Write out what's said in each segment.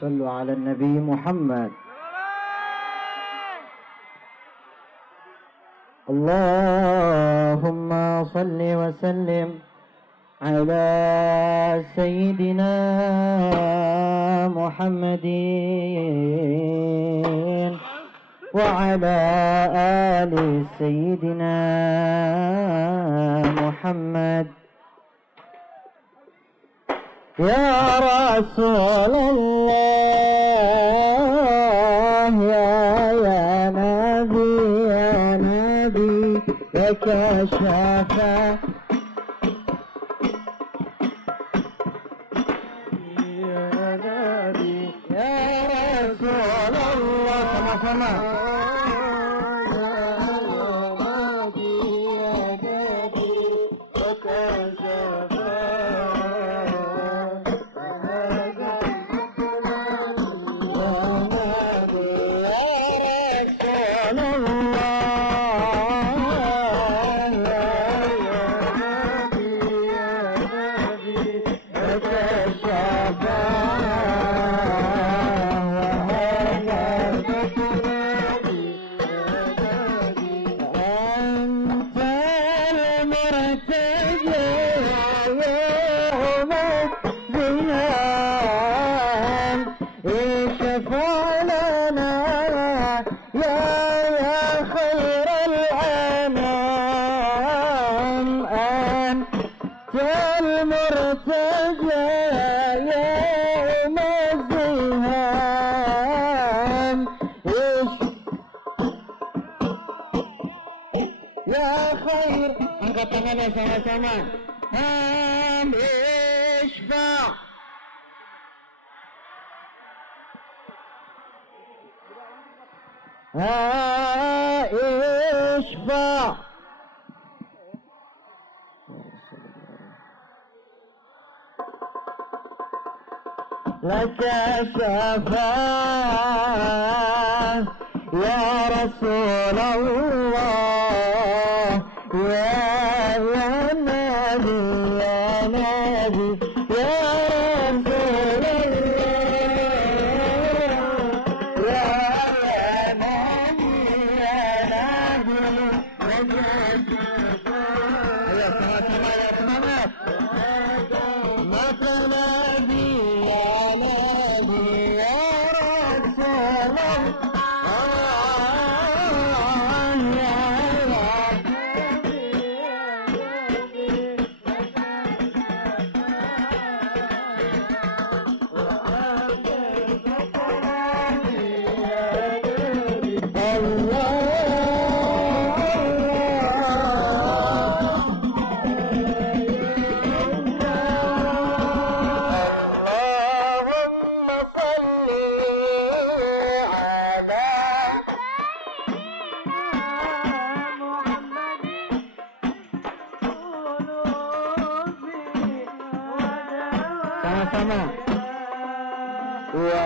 صلوا على النبي محمد. اللهم صل وسلم على سيدنا محمد وعلى آل سيدنا محمد. يا رسول الله يا نبي لك شفاعة يا نبي يا رسول الله. sama-sama. Sama-sama. Isfa. Isfa. Laka syafa'ah ya Rasulullah. Sama-sama. Iya.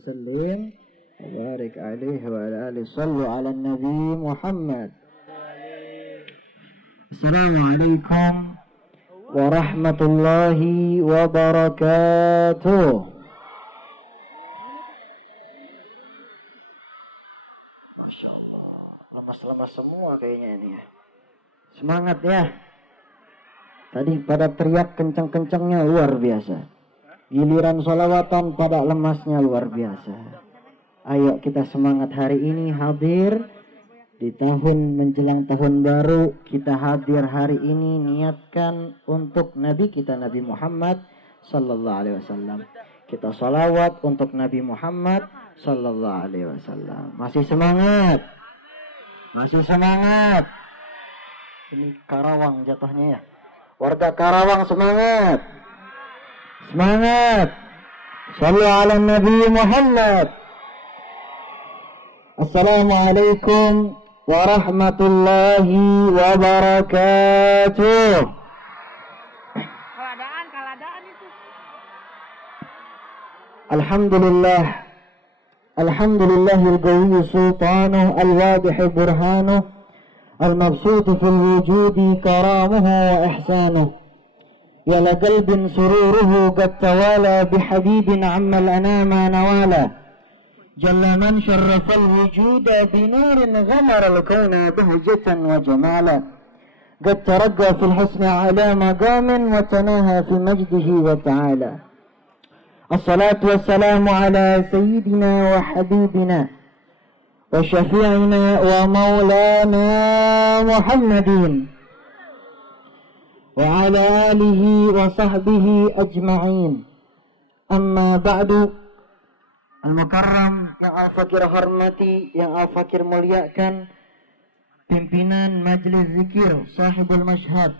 وسلم وبارك عليه وعلى آله. صلوا على النبي محمد. السلام عليكم ورحمة الله وبركاته. semua kayaknya ini. Semangat ya. Tadi pada teriak kencang-kencangnya luar biasa. Giliran sholawatan pada lemasnya luar biasa. Ayo kita semangat hari ini hadir. Di tahun menjelang tahun baru kita hadir hari ini niatkan untuk Nabi kita Nabi Muhammad sallallahu alaihi wasallam. Kita sholawat untuk Nabi Muhammad sallallahu alaihi wasallam. Masih semangat? Masih semangat? Ini Karawang jatuhnya ya. Warga Karawang semangat. Semangat. Shallu ala Nabi Muhammad. Assalamualaikum warahmatullahi wabarakatuh. Kaladaan itu. Alhamdulillah. Alhamdulillahil qawiyyu sultanuh al-wadih burhanuh al-mabsut fil wujudi karamuhu wa ihsanuh. Ya la qalbin sururuhu qad tawala bihabibin ammal anama nawala. Jalla man syarrafal wujuda binurin ghamara al-kauna bahjatan wa jamala. Qad taragga fil husni ala maqamin wa tanaha fi majdihi wa ta'ala. Assalatu wassalamu ala sayyidina wa habibina wa syafi'ina wa maulana Muhammadin wa ala alihi wa sahbihi ajma'in. Amma ba'du. Al-Mukarram yang Al-Fakir hormati, yang Al-Fakir muliakan, pimpinan Majlis Zikir Sahibul Mashhad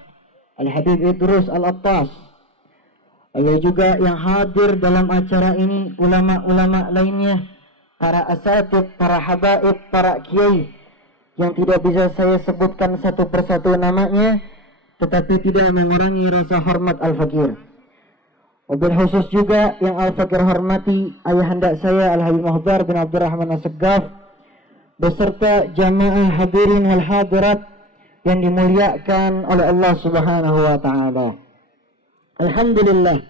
Al-Habib Idrus Al-Attas. Lalu juga yang hadir dalam acara ini ulama-ulama lainnya, para asatid, para habaib, para kiai yang tidak bisa saya sebutkan satu persatu namanya, tetapi tidak mengurangi rasa hormat Al-Fakir. Wabil khusus juga yang Al-Fakir hormati ayahanda saya Al-Habib Muhdar bin Abdurrahman As-Saggaf beserta jamaah hadirin wal hadirat yang dimuliakan oleh Allah Subhanahu wa taala. Alhamdulillah,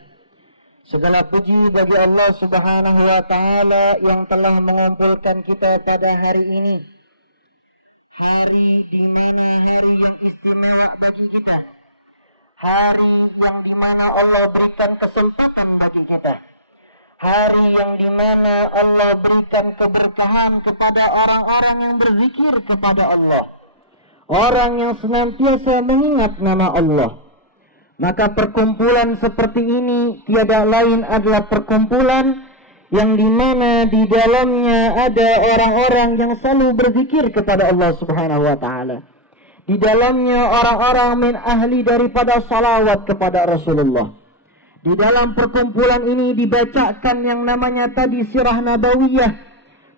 segala puji bagi Allah Subhanahu wa taala yang telah mengumpulkan kita pada hari ini. Hari di mana hari yang istimewa bagi kita. Hari yang di mana Allah berikan kesempatan bagi kita. Hari yang di mana Allah berikan keberkahan kepada orang-orang yang berzikir kepada Allah. Orang yang senantiasa mengingat nama Allah. Maka perkumpulan seperti ini tiada lain adalah perkumpulan yang dimana di dalamnya ada orang-orang yang selalu berzikir kepada Allah Subhanahu wa taala. Di dalamnya orang-orang min ahli daripada salawat kepada Rasulullah. Di dalam perkumpulan ini dibacakan yang namanya tadi sirah nabawiyah,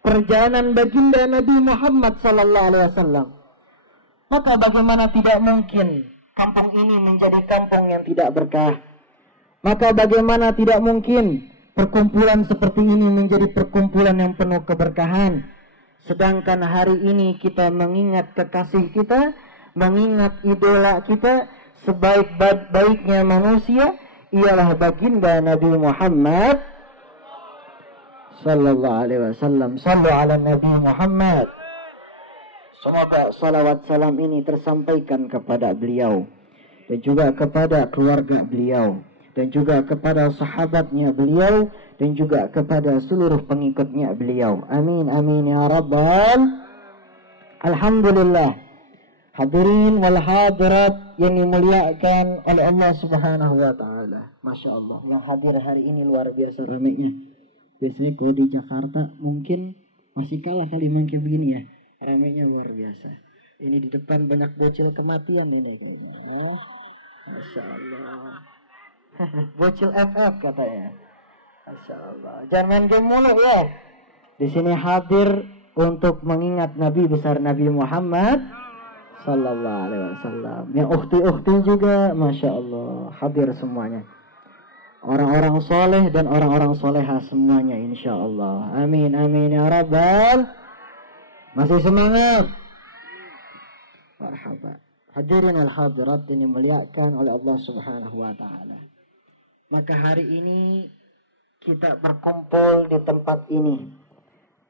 perjalanan baginda Nabi Muhammad sallallahu alaihi wasallam. Maka bagaimana tidak mungkin kampung ini menjadi kampung yang tidak berkah? Maka bagaimana tidak mungkin perkumpulan seperti ini menjadi perkumpulan yang penuh keberkahan? Sedangkan hari ini kita mengingat kekasih kita, mengingat idola kita, sebaik-baiknya manusia ialah baginda Nabi Muhammad sallallahu alaihi wasallam. Sallu ala Nabi Muhammad. Semoga salawat salam ini tersampaikan kepada beliau dan juga kepada keluarga beliau dan juga kepada sahabatnya beliau dan juga kepada seluruh pengikutnya beliau. Amin amin ya rabbal. Alhamdulillah. Hadirin wal hadirat yang dimuliakan oleh Allah Subhanahu wa taala. Masya Allah, yang hadir hari ini luar biasa ramainya. Biasanya kalau di Jakarta mungkin masih kalah kali mungkin begini ya. Ramainya luar biasa. Ini di depan banyak bocil kematian ini kayaknya. Masya Allah. Bocil FF katanya. Masya Allah. Jangan main game mulu ya. Di sini hadir untuk mengingat Nabi besar Nabi Muhammad sallallahu alaihi wasallam. Yang ukhti-ukhti juga, Masya Allah, hadir semuanya. Orang-orang soleh dan orang-orang soleha semuanya, insya Allah. Amin, amin ya rabbal. Masih semangat? Marhaba. Hadirin al-hadirat ini dimuliakan oleh Allah Subhanahu wa taala. Maka hari ini kita berkumpul di tempat ini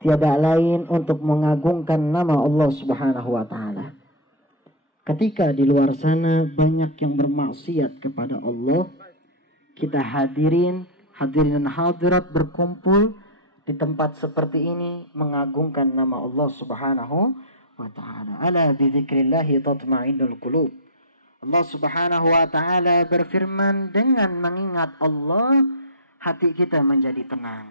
tiada lain untuk mengagungkan nama Allah Subhanahu wa taala. Ketika di luar sana banyak yang bermaksiat kepada Allah, kita hadirin dan hadirat berkumpul di tempat seperti ini mengagungkan nama Allah Subhanahu wa taala. Ala bi dzikrillahi tatma'innul qulub. Allah Subhanahu wa taala berfirman, dengan mengingat Allah hati kita menjadi tenang.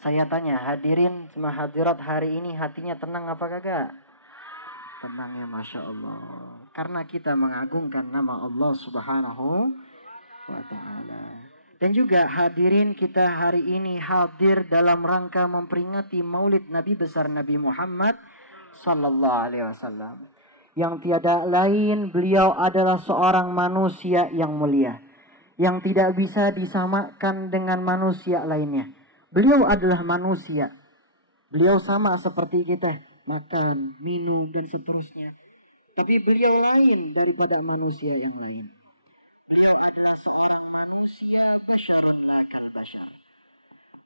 Saya tanya hadirin sama hadirat hari ini, hatinya tenang apa kagak? Tenang ya, Masya Allah. Karena kita mengagungkan nama Allah Subhanahu wa ta'ala. Dan juga hadirin, kita hari ini hadir dalam rangka memperingati maulid Nabi besar Nabi Muhammad sallallahu alaihi wasallam. Yang tiada lain, beliau adalah seorang manusia yang mulia, yang tidak bisa disamakan dengan manusia lainnya. Beliau adalah manusia. Beliau sama seperti kita, makan, minum, dan seterusnya. Tapi beliau lain daripada manusia yang lain. Beliau adalah seorang manusia basyarun la kal basyar.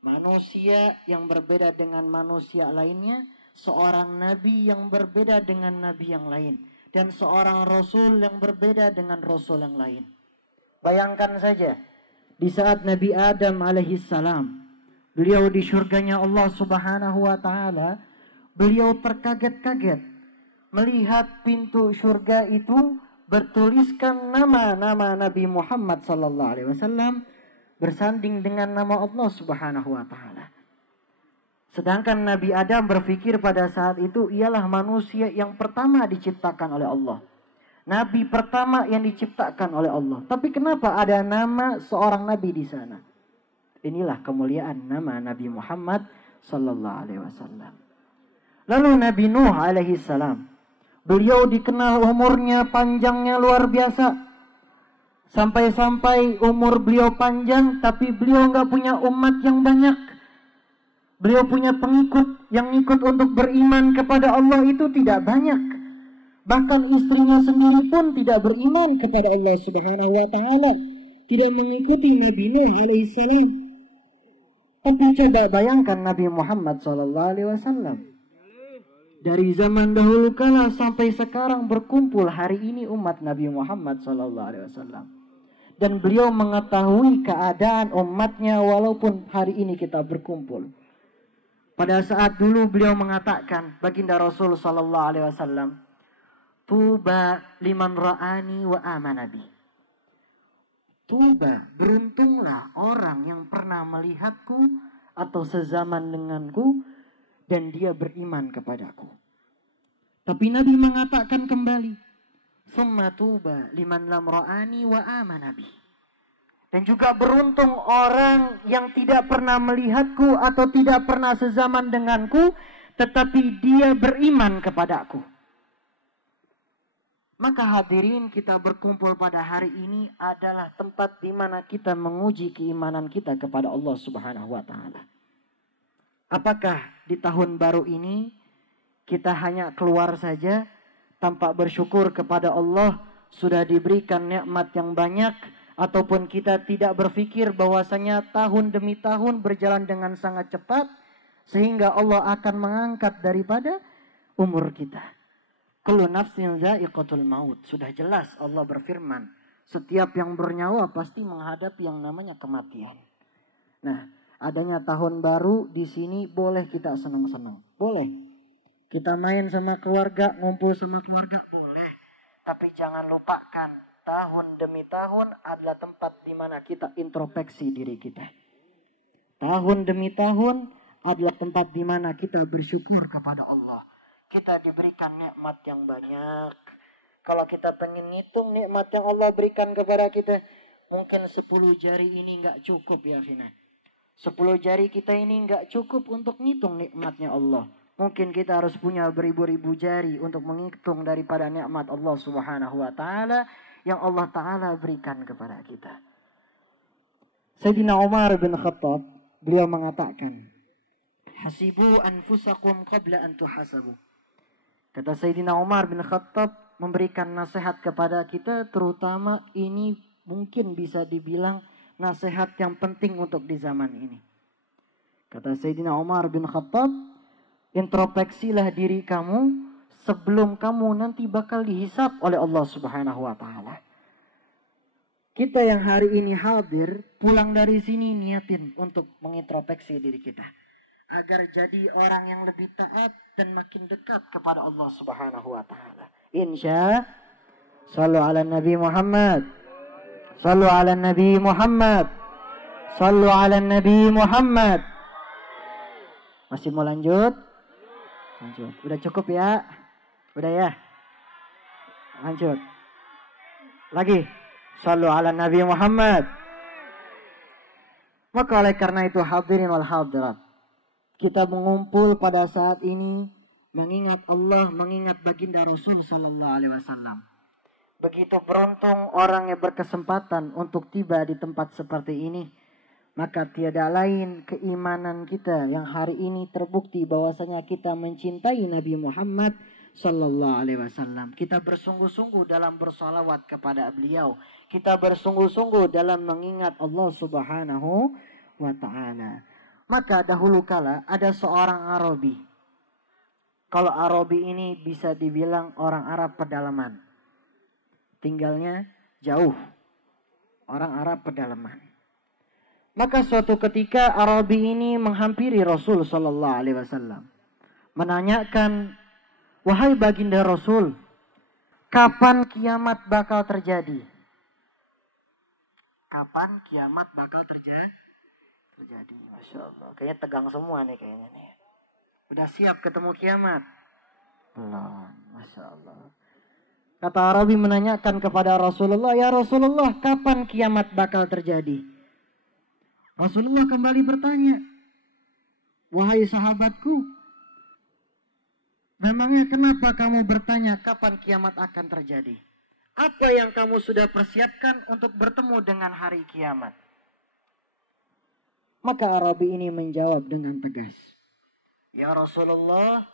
Manusia yang berbeda dengan manusia lainnya. Seorang nabi yang berbeda dengan nabi yang lain. Dan seorang rasul yang berbeda dengan rasul yang lain. Bayangkan saja, di saat Nabi Adam alaihissalam, beliau di surganya Allah Subhanahu wa taala, beliau terkaget-kaget melihat pintu surga itu bertuliskan nama-nama Nabi Muhammad sallallahu alaihi wasallam bersanding dengan nama Allah Subhanahu wa taala. Sedangkan Nabi Adam berpikir pada saat itu ialah manusia yang pertama diciptakan oleh Allah. Nabi pertama yang diciptakan oleh Allah. Tapi kenapa ada nama seorang nabi di sana? Inilah kemuliaan nama Nabi Muhammad sallallahu alaihi wasallam. Lalu Nabi Nuh alaihi salam, beliau dikenal umurnya panjangnya luar biasa. Sampai-sampai umur beliau panjang, tapi beliau nggak punya umat yang banyak. Beliau punya pengikut yang ikut untuk beriman kepada Allah itu tidak banyak. Bahkan istrinya sendiri pun tidak beriman kepada Allah Subhanahu wa taala, tidak mengikuti Nabi Nuh alaihi salam. Tapi coba bayangkan Nabi Muhammad sallallahu alaihi wasallam. Dari zaman dahulu kala sampai sekarang berkumpul hari ini umat Nabi Muhammad sallallahu alaihi wasallam. Dan beliau mengetahui keadaan umatnya walaupun hari ini kita berkumpul. Pada saat dulu beliau mengatakan, baginda Rasul sallallahu alaihi wasallam, Tuba liman ra'ani wa amanabi. Tuba, beruntunglah orang yang pernah melihatku atau sezaman denganku dan dia beriman kepadaku. Tapi Nabi mengatakan kembali, summa tuba liman lam ra'ani wa amanabi. Dan juga beruntung orang yang tidak pernah melihatku atau tidak pernah sezaman denganku, tetapi dia beriman kepadaku. Maka hadirin, kita berkumpul pada hari ini adalah tempat di mana kita menguji keimanan kita kepada Allah Subhanahu wa taala. Apakah di tahun baru ini kita hanya keluar saja tanpa bersyukur kepada Allah sudah diberikan nikmat yang banyak, ataupun kita tidak berpikir bahwasanya tahun demi tahun berjalan dengan sangat cepat sehingga Allah akan mengangkat daripada umur kita. Kullu nafsin za'iqatul maut. Sudah jelas Allah berfirman, setiap yang bernyawa pasti menghadapi yang namanya kematian. Nah, adanya tahun baru di sini boleh kita senang-senang. Boleh. Kita main sama keluarga, ngumpul sama keluarga, boleh. Tapi jangan lupakan, tahun demi tahun adalah tempat di mana kita introspeksi diri kita. Tahun demi tahun adalah tempat di mana kita bersyukur kepada Allah. Kita diberikan nikmat yang banyak. Kalau kita pengen ngitung nikmat yang Allah berikan kepada kita, mungkin 10 jari ini nggak cukup ya Khina. 10 jari kita ini nggak cukup untuk ngitung nikmatnya Allah. Mungkin kita harus punya beribu-ribu jari untuk menghitung daripada nikmat Allah Subhanahu wa taala yang Allah taala berikan kepada kita. Sayyidina Umar bin Khattab, beliau mengatakan, hasibu anfusakum qabla an tuhasabu. Kata Sayyidina Umar bin Khattab memberikan nasihat kepada kita, terutama ini mungkin bisa dibilang nasihat yang penting untuk di zaman ini. Kata Sayyidina Umar bin Khattab, Introspeksilah diri kamu sebelum kamu nanti bakal dihisap oleh Allah Subhanahu wa taala. Kita yang hari ini hadir, pulang dari sini niatin untuk mengintrospeksi diri kita agar jadi orang yang lebih taat dan makin dekat kepada Allah Subhanahu wa taala. Insya Sallu ala Nabi Muhammad. Sallu ala Nabi Muhammad. Sallu ala Nabi Muhammad. Masih mau lanjut? Lanjut. Udah cukup ya? Udah ya? Lanjut. Lagi. Sallu ala Nabi Muhammad. Maka oleh karena itu hadirin wal hadirat, kita mengumpul pada saat ini mengingat Allah, mengingat baginda Rasul sallallahu alaihi wasallam. Begitu beruntung orang yang berkesempatan untuk tiba di tempat seperti ini. Maka tiada lain keimanan kita yang hari ini terbukti bahwasanya kita mencintai Nabi Muhammad sallallahu alaihi wasallam. Kita bersungguh-sungguh dalam bersalawat kepada beliau. Kita bersungguh-sungguh dalam mengingat Allah Subhanahu wa taala. Maka dahulu kala ada seorang Arabi. Kalau Arabi ini bisa dibilang orang Arab pedalaman. Tinggalnya jauh. Orang Arab pedalaman. Maka suatu ketika Arabi ini menghampiri Rasul sallallahu alaihi wasallam, menanyakan, "Wahai baginda Rasul, kapan kiamat bakal terjadi?" Kapan kiamat bakal terjadi? Masya Allah. Kayaknya tegang semua nih kayaknya nih. Udah siap ketemu kiamat? Belum. Masya Allah. Kata Arabi menanyakan kepada Rasulullah, "Ya Rasulullah, kapan kiamat bakal terjadi?" Rasulullah kembali bertanya, "Wahai sahabatku, memangnya kenapa kamu bertanya kapan kiamat akan terjadi? Apa yang kamu sudah persiapkan untuk bertemu dengan hari kiamat?" Maka Arabi ini menjawab dengan tegas, "Ya Rasulullah,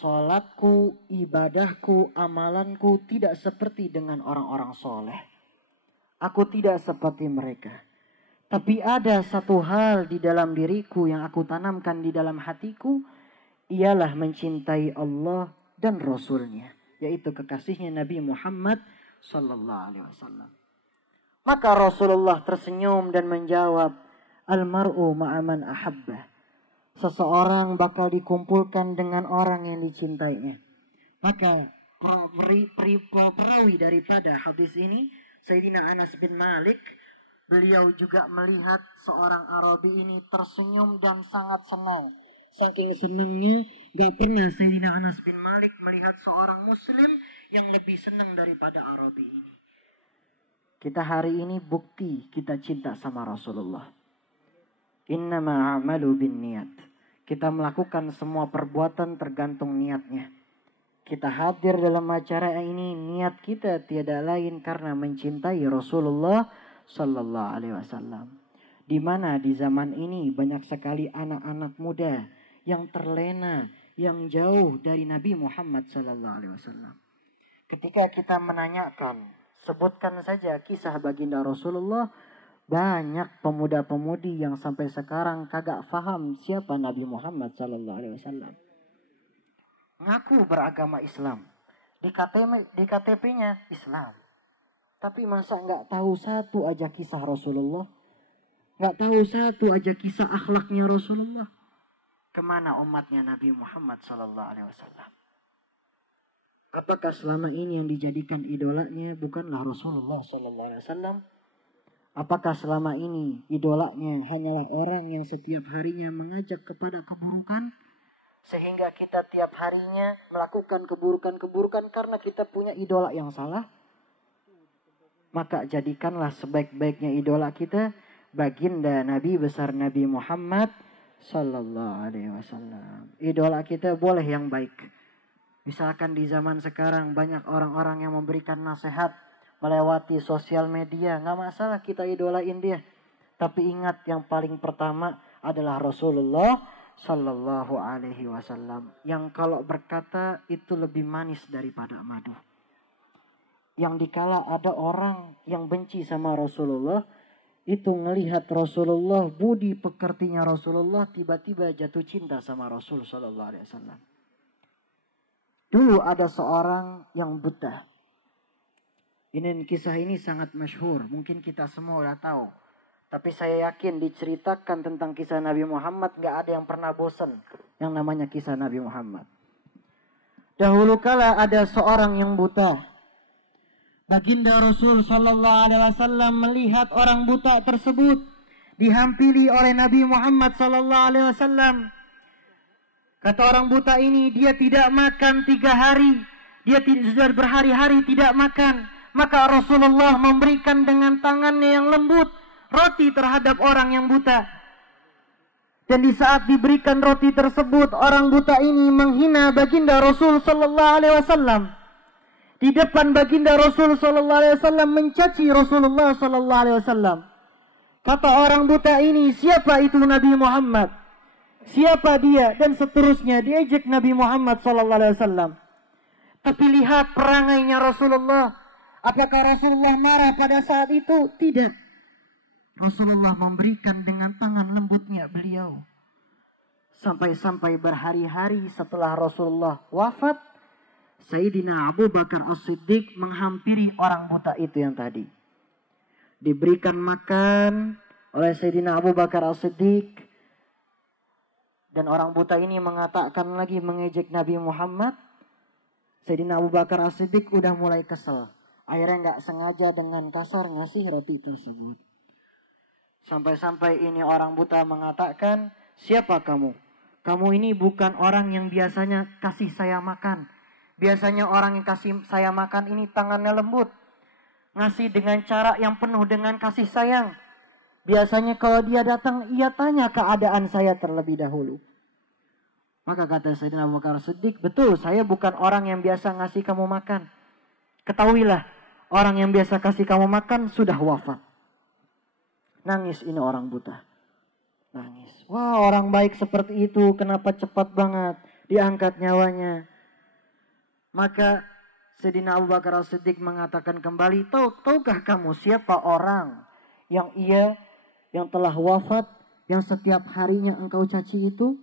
salatku, ibadahku, amalanku tidak seperti dengan orang-orang soleh. Aku tidak seperti mereka. Tapi ada satu hal di dalam diriku yang aku tanamkan di dalam hatiku, ialah mencintai Allah dan Rasulnya, yaitu kekasihnya Nabi Muhammad sallallahu alaihi wasallam." Maka Rasulullah tersenyum dan menjawab, "Al-mar'u ma'aman ahabbah." Seseorang bakal dikumpulkan dengan orang yang dicintainya. Maka perawi daripada hadis ini, Sayyidina Anas bin Malik, beliau juga melihat seorang Arabi ini tersenyum dan sangat senang. Saking senangnya, gak pernah Sayyidina Anas bin Malik melihat seorang Muslim yang lebih senang daripada Arabi ini. Kita hari ini bukti kita cinta sama Rasulullah. Innama a'malu bin niat. Kita melakukan semua perbuatan tergantung niatnya. Kita hadir dalam acara ini, niat kita tiada lain karena mencintai Rasulullah sallallahu alaihi wasallam. Di mana di zaman ini banyak sekali anak-anak muda yang terlena, yang jauh dari Nabi Muhammad sallallahu alaihi wasallam. Ketika kita menanyakan, sebutkan saja kisah baginda Rasulullah, banyak pemuda-pemudi yang sampai sekarang kagak faham siapa Nabi Muhammad sallallahu alaihi wasallam. Ngaku beragama Islam, di KTP-nya Islam. Tapi masa nggak tahu satu aja kisah Rasulullah? Nggak tahu satu aja kisah akhlaknya Rasulullah? Kemana umatnya Nabi Muhammad sallallahu alaihi wasallam? Apakah selama ini yang dijadikan idolanya bukanlah Rasulullah sallallahu alaihi wasallam? Apakah selama ini idolanya hanyalah orang yang setiap harinya mengajak kepada keburukan? Sehingga kita tiap harinya melakukan keburukan-keburukan karena kita punya idola yang salah? Maka jadikanlah sebaik-baiknya idola kita baginda Nabi besar Nabi Muhammad sallallahu alaihi wasallam. Idola kita boleh yang baik. Misalkan di zaman sekarang banyak orang-orang yang memberikan nasihat melewati sosial media, nggak masalah kita idolain dia. Tapi ingat yang paling pertama adalah Rasulullah sallallahu alaihi wasallam, yang kalau berkata itu lebih manis daripada madu. Yang dikala ada orang yang benci sama Rasulullah, itu ngelihat Rasulullah, budi pekertinya Rasulullah, tiba-tiba jatuh cinta sama Rasul sallallahu alaihi wasallam. Dulu ada seorang yang buta. Kisah ini sangat masyhur, mungkin kita semua udah tahu. Tapi saya yakin diceritakan tentang kisah Nabi Muhammad, gak ada yang pernah bosan yang namanya kisah Nabi Muhammad. Dahulu kala ada seorang yang buta. Baginda Rasul sallallahu alaihi wasallam melihat orang buta tersebut dihampiri oleh Nabi Muhammad sallallahu alaihi wasallam. Kata orang buta ini, dia tidak makan 3 hari. Dia sudah berhari-hari tidak makan. Maka Rasulullah memberikan dengan tangannya yang lembut roti terhadap orang yang buta. Dan di saat diberikan roti tersebut, orang buta ini menghina baginda Rasul sallallahu alaihi wasallam. Di depan baginda Rasul sallallahu alaihi wasallam mencaci Rasulullah sallallahu alaihi wasallam. Kata orang buta ini, siapa itu Nabi Muhammad? Siapa dia? Dan seterusnya diejek Nabi Muhammad sallallahu alaihi wasallam. Tapi lihat perangainya Rasulullah. Apakah Rasulullah marah pada saat itu? Tidak. Rasulullah memberikan dengan tangan lembutnya beliau. Sampai-sampai berhari-hari setelah Rasulullah wafat, Sayyidina Abu Bakar As-Siddiq menghampiri orang buta itu yang tadi. Diberikan makan oleh Sayyidina Abu Bakar As-Siddiq. Dan orang buta ini mengatakan lagi, mengejek Nabi Muhammad. Sayyidina Abu Bakar As-Siddiq udah mulai kesel. Akhirnya gak sengaja dengan kasar ngasih roti tersebut. Sampai-sampai ini orang buta mengatakan, siapa kamu? Kamu ini bukan orang yang biasanya kasih saya makan. Biasanya orang yang kasih saya makan ini tangannya lembut. Ngasih dengan cara yang penuh dengan kasih sayang. Biasanya kalau dia datang, ia tanya keadaan saya terlebih dahulu. Maka kata Sayyidina Abu Bakar Siddiq, betul, saya bukan orang yang biasa ngasih kamu makan. Ketahuilah, orang yang biasa kasih kamu makan sudah wafat. Nangis ini orang buta. Nangis. Wah, orang baik seperti itu, kenapa cepat banget diangkat nyawanya? Maka Sayyidina Abu Bakar As-Siddiq mengatakan kembali, tahukah kamu siapa orang yang telah wafat, yang setiap harinya engkau caci itu?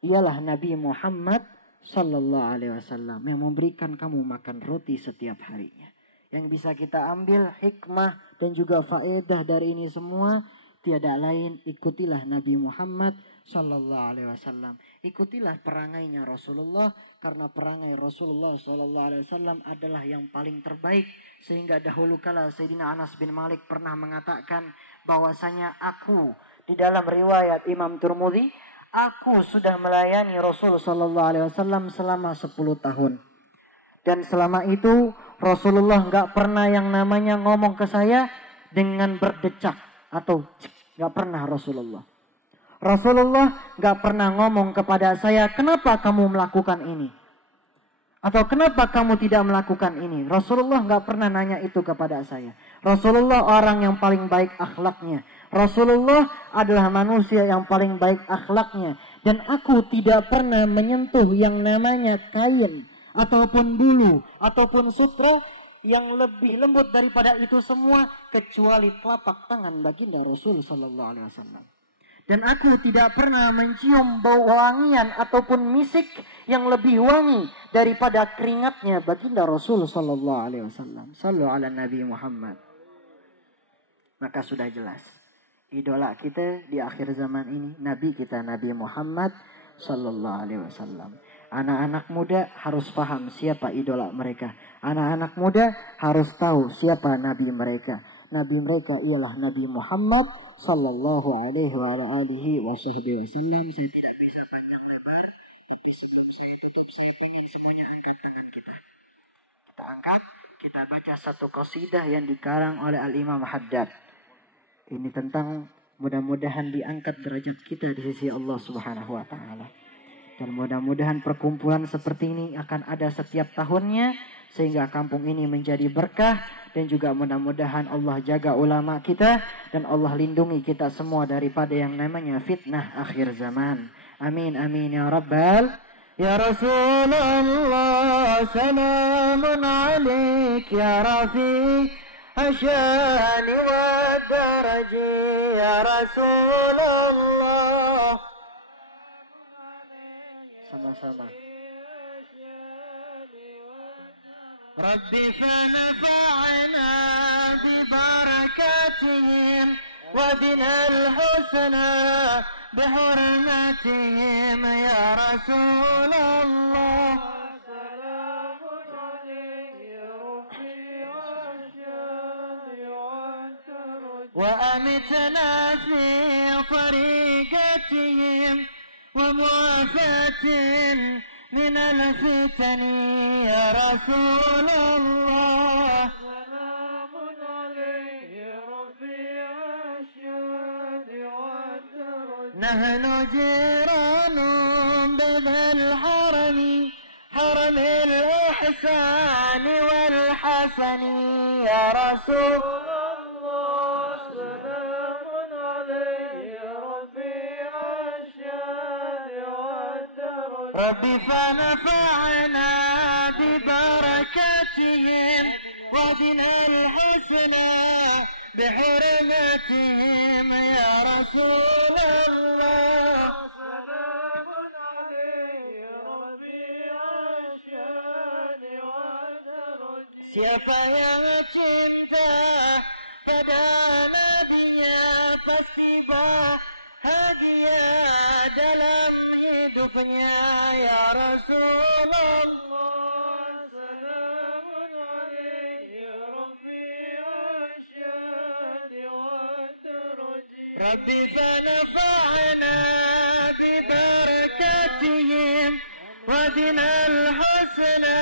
Ialah Nabi Muhammad sallallahu alaihi wasallam yang memberikan kamu makan roti setiap harinya. Yang bisa kita ambil hikmah dan juga faedah dari ini semua, tiada lain, ikutilah Nabi Muhammad sallallahu alaihi wasallam. Ikutilah perangainya Rasulullah, karena perangai Rasulullah sallallahu alaihi wasallam adalah yang paling terbaik. Sehingga dahulu kala Sayyidina Anas bin Malik pernah mengatakan bahwasanya aku, di dalam riwayat Imam Tirmidzi, aku sudah melayani Rasul sallallahu alaihi wasallam selama 10 tahun. Dan selama itu Rasulullah gak pernah yang namanya ngomong ke saya dengan berdecak atau gak pernah Rasulullah. Rasulullah gak pernah ngomong kepada saya, kenapa kamu melakukan ini? Atau kenapa kamu tidak melakukan ini? Rasulullah gak pernah nanya itu kepada saya. Rasulullah orang yang paling baik akhlaknya. Rasulullah adalah manusia yang paling baik akhlaknya. Dan aku tidak pernah menyentuh yang namanya kain, ataupun bulu, ataupun sutra yang lebih lembut daripada itu semua, kecuali telapak tangan baginda Rasul sallallahu alaihi wasallam. Dan aku tidak pernah mencium bau wangian ataupun misik yang lebih wangi daripada keringatnya baginda Rasul sallallahu alaihi wasallam. Sallu ala Nabi Muhammad. Maka sudah jelas, idola kita di akhir zaman ini Nabi kita, Nabi Muhammad sallallahu alaihi wasallam. Anak-anak muda harus paham siapa idola mereka. Anak-anak muda harus tahu siapa nabi mereka. Nabi mereka ialah Nabi Muhammad sallallahu alaihi wa alihi wasallam. Saya tidak bisa panjang lebar, tapi sebelum saya tutup, saya pengen semuanya angkat tangan kita. Kita angkat, kita baca satu qasidah yang dikarang oleh Al-Imam Haddad. Ini tentang mudah-mudahan diangkat derajat kita di sisi Allah Subhanahu wa taala. Dan mudah-mudahan perkumpulan seperti ini akan ada setiap tahunnya, sehingga kampung ini menjadi berkah. Dan juga mudah-mudahan Allah jaga ulama kita, dan Allah lindungi kita semua daripada yang namanya fitnah akhir zaman. Amin amin ya rabbal. Ya Rasulullah salamun alaik ya rafiq asyani wa والدرج يا رسول الله. sama-sama. ربي فنفعنا ببركاتهم وبنا الحسنى بحرمتهم يا رسول الله. سلام عليك يا ربي وأمتنا في طريقتهم ومعافاة من الفتن يا رسول الله. سلام عليك يا ربي أشهد والدرج. نحن جيران بذا الحرم حرم الإحسان والحسن يا رسول الله. سلام عليك يا ربي أشهد والدرج. ربي فنفعنا ببركاتهم وبنا الحسنى بحرمتهم يا رسول الله. سلام عليك يا ربي أشهد والدرج. Siapa yang cinta pada Nabinya pasti bahagia dalam hidupnya ya Rasulullah. Salamun alaihi ya Rabbi asyhadu والدرج. Rabbi fanafa'na bibarakatihim wa binal husna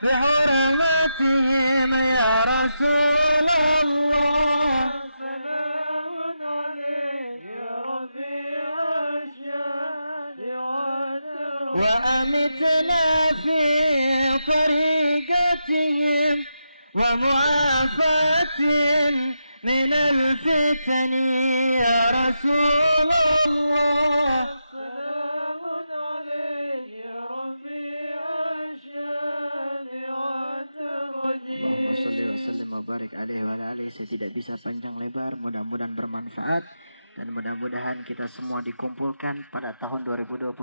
بحرمتهم يا رسول الله. سلام عليك يا ربي أشهد والدرج. وأمتنا في طريقتهم ومعافاة من الفتن يا رسول الله. سلام عليك يا ربي أشهد والدرج. Allahumma shalli wa sallim wa barik alaihi wa ala alihi. Saya tidak bisa panjang lebar, mudah-mudahan bermanfaat dan mudah-mudahan kita semua dikumpulkan pada tahun 2024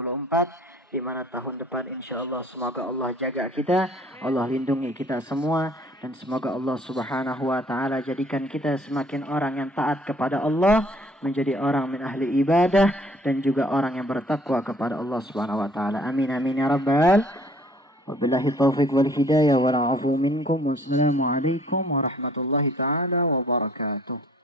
di mana tahun depan insyaallah semoga Allah jaga kita, Allah lindungi kita semua dan semoga Allah Subhanahu wa taala jadikan kita semakin orang yang taat kepada Allah, menjadi orang min ahli ibadah dan juga orang yang bertakwa kepada Allah Subhanahu wa taala. Amin amin ya rabbal. Wabillahi taufiq wal hidayah wal afu minkum. Wassalamualaikum warahmatullahi taala wabarakatuh.